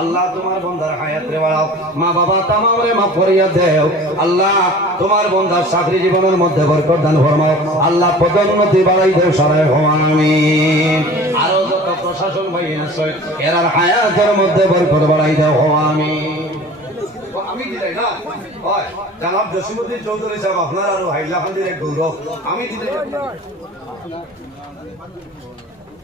আল্লাহ তোমার বন্দার হায়াত বাড়াও। মা বাবা তামাম রে মাফ করিয়া দেও। আল্লাহ তোমার বন্দার চাকরি জীবনের মধ্যে বরকত দান ফরমাও আল্লাহ পদোন্নতি বাড়াই দেও সরাই হওয়ান আমিন। আরও যত প্রশাসন ভাই আছে, এরার হায়াতের মধ্যে বরকত বাড়াই দেও আমি সাহেব, আপনার আর এক গৌরব। আমি দিলাই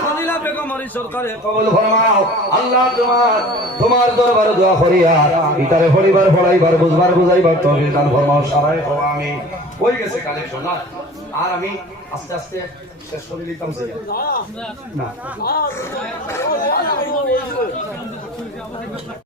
আর বেগম হরি সরকারে কবল ফরমাও। আল্লাহ তোমার তোমার দরবারে দোয়া করি আর ইতারে পরিবার পড়াইবার বুঝবার, বুঝাইবার তবে দান ফরমাও। সারাই হওয়া আমি। হয়ে গেছে কালেকশন না? আর আমি আস্তে আস্তে শেষ করে দিতাম না।